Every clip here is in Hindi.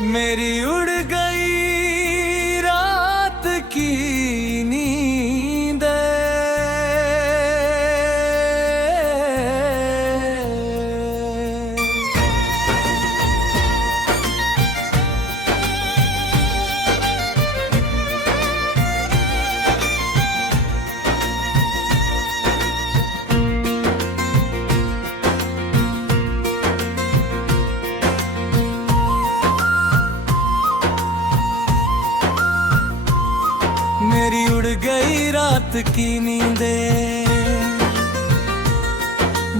मेरी उड़ गई रात की नींद। मेरी उड़ गई रात की नींदें,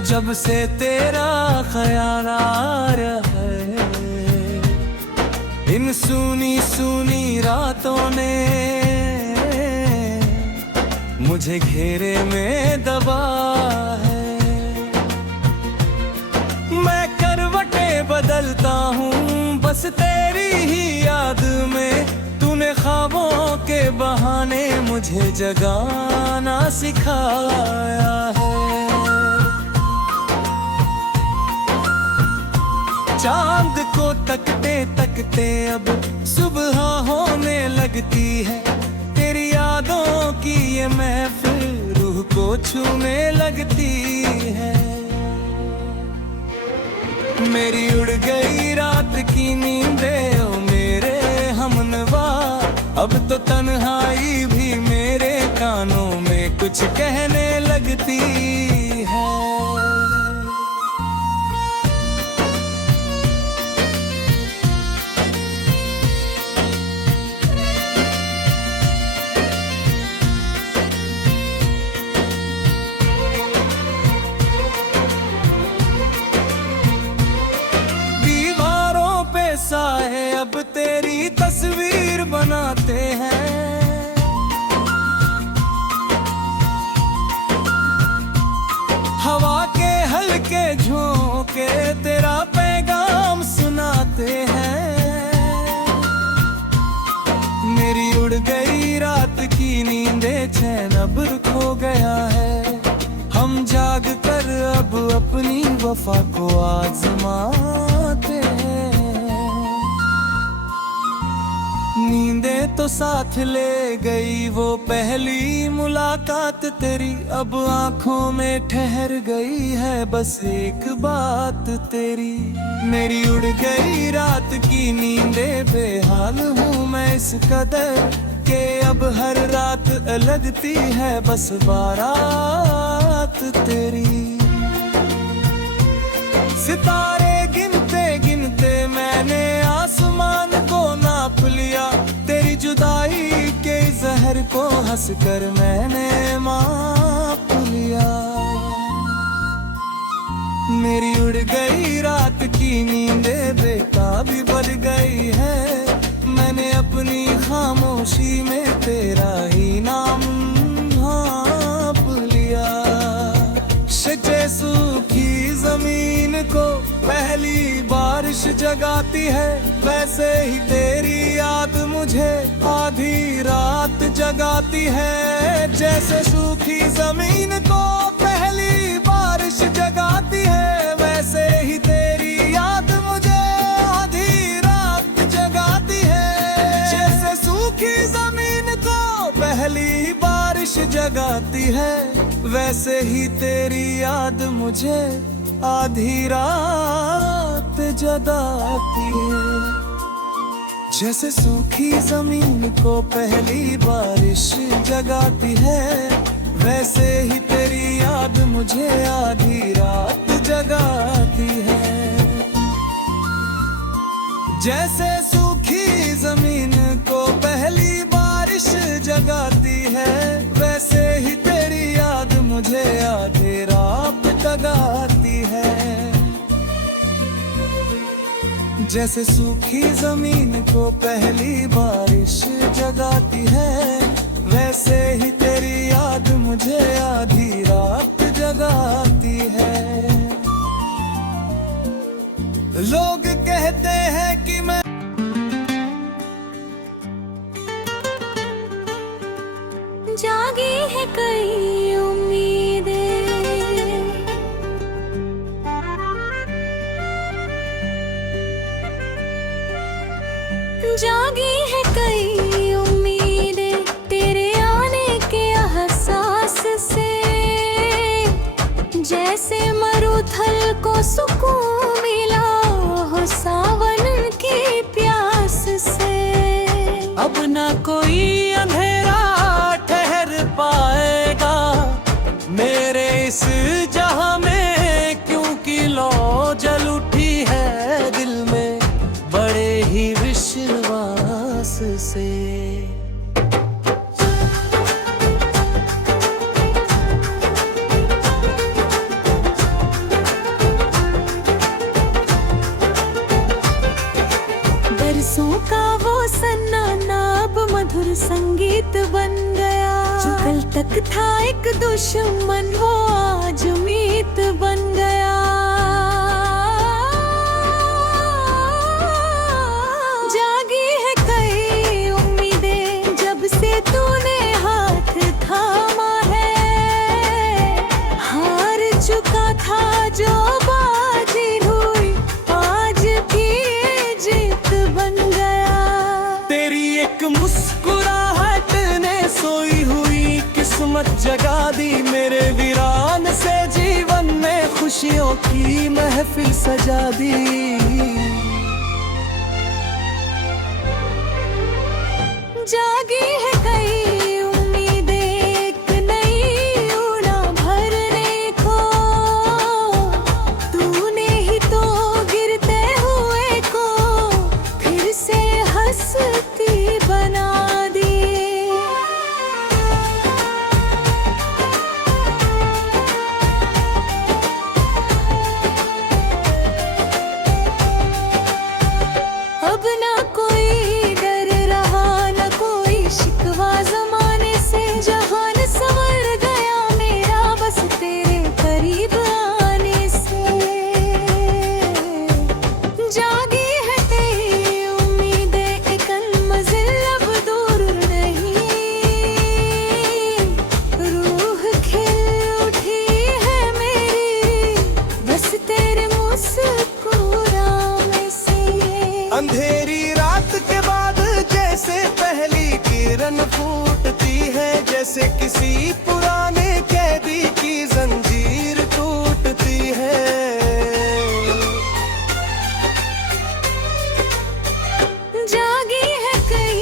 जब से तेरा ख्याल आ रहा है। इन सूनी सूनी रातों ने मुझे घेरे में दबा है। मैं करवटें बदलता हूँ बस तेरी ही याद में। तूने ख्वाबों के बहाने मुझे जगाना सिखाया है। चांद को तकते तकते अब सुबह होने लगती है। तेरी यादों की ये महफिल रूह को छूने लगती है। मेरी उड़ गई रात की नींदें ओ मेरे हमनवा। अब तो तन्हाई भी मेरे कानों में कुछ कहने लगती है। साए अब तेरी तस्वीर बनाते हैं। हवा के हल्के झोंके तेरा पैगाम सुनाते हैं। मेरी उड़ गई रात की नींदें, चैन अब खो गया है। हम जाग कर अब अपनी वफा को आजमाते हैं। नींदें तो साथ ले गई वो पहली मुलाकात तेरी। अब आंखों में ठहर गई है बस एक बात तेरी। मेरी उड़ गई रात की नींदें, बेहाल हूँ मैं इस कदर के अब हर रात लगती है बस बारात तेरी। सितारे गिनते गिनते मैंने आसमान को नाप लिया। तेरी जुदाई के जहर को हंसकर मैंने माप लिया। मेरी उड़ गई रात की नींदें, बेताबी बढ़ गई है। मैंने अपनी खामोशी में तेरा ही नाम भाप लिया। शजे सूखी जमीन को पहली बारिश जगाती है, वैसे ही तेरी याद मुझे आधी रात जगाती है। जैसे सूखी जमीन को पहली बारिश जगाती है, वैसे ही तेरी याद मुझे आधी रात जगाती है। जैसे सूखी जमीन को पहली बारिश जगाती है, वैसे ही तेरी याद मुझे आधी रात जगाती है। जैसे सूखी जमीन को पहली बारिश जगाती है, वैसे ही तेरी याद मुझे आधी रात जगाती है। जैसे सूखी जमीन को पहली बारिश जगाती है, वैसे ही तेरी याद मुझे आधी रात जगाती है। जैसे सूखी जमीन को पहली बारिश जगाती है, वैसे ही तेरी याद मुझे आधी रात जगाती है। लोग कहते हैं कि मैं जागी है कई उम्मीदें, जागी है कई उम्मीदें तेरे आने के एहसास से, जैसे मरुथल को सुकून मिला हो सावन की प्यास से। अब ना कोई अंधेरा ठहर पाएगा मेरे इस जहां में, क्योंकि लौ जल उठी है दिल में बड़े ही विश्वास से। बरसों का वो सन्नाटा अब मधुर संगीत बन गया, जो कल तक था एक दुश्मन वो आज मीत बन गया। जागी है कई उम्मीदें जब से तूने हाथ थामा है, हार चुका था जो बाजी हुई आज भी ये जीत बन गया। तेरी एक मुस्कुराहट ने सोई हुई किस्मत जगा दी मेरे वीरान से, जीवन में खुशियों की महफिल सजा दी। जागी है कई उम्मीदें एक नई उड़ान भरने को, तूने ही तो गिरते हुए को फिर से हंसती बना दी। अब ना कोई डर रहा न कोई शिकवा जमाने से, जहान संवर गया मेरा बस तेरे करीब आने से। जागी है तेरी उम्मीदें एक मंजिल अब दूर नहीं, रूह खिल उठी है मेरी बस तेरे मुस्कुराने से। अंधेरी रात के बाद जैसे पहली किरण फूटती है, जैसे किसी पुराने कैदी की जंजीर टूटती है। जागी है कई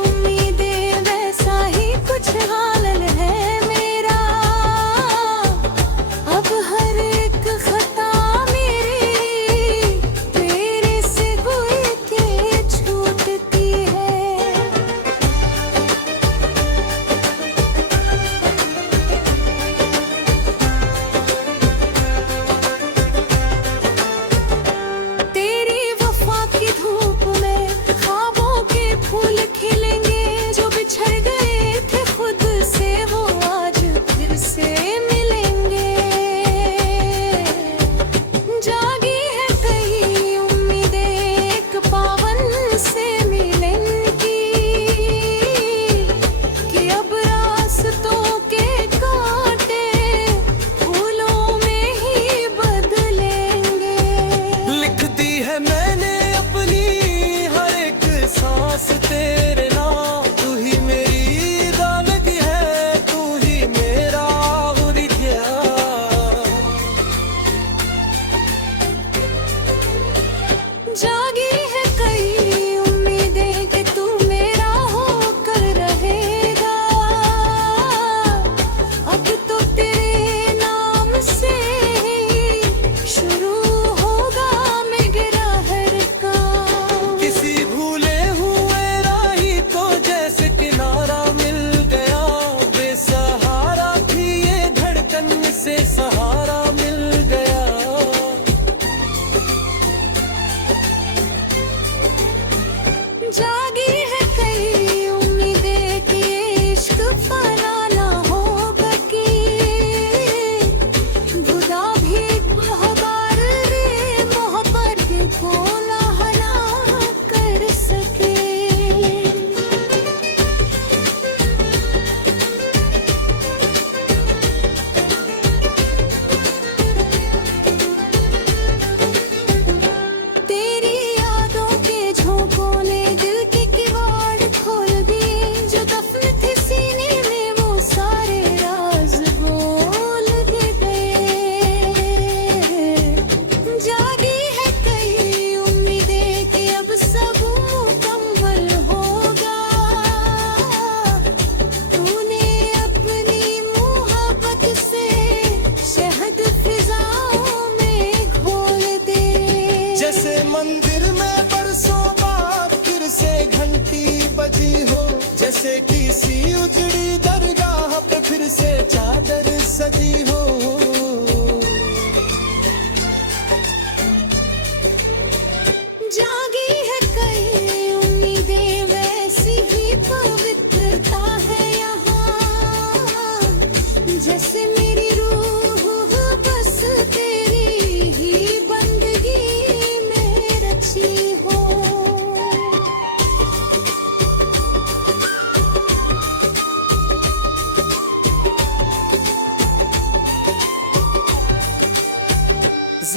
उम्मीदें वैसा ही कुछ हाल है मेरा, अब हर एक खता मेरी तेरे से कोई के छूटती है।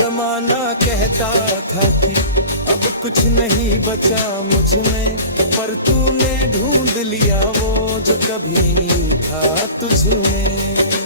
जमाना कहता था कि अब कुछ नहीं बचा मुझ में, पर तूने ढूंढ लिया वो जो कभी नहीं था तुझ में।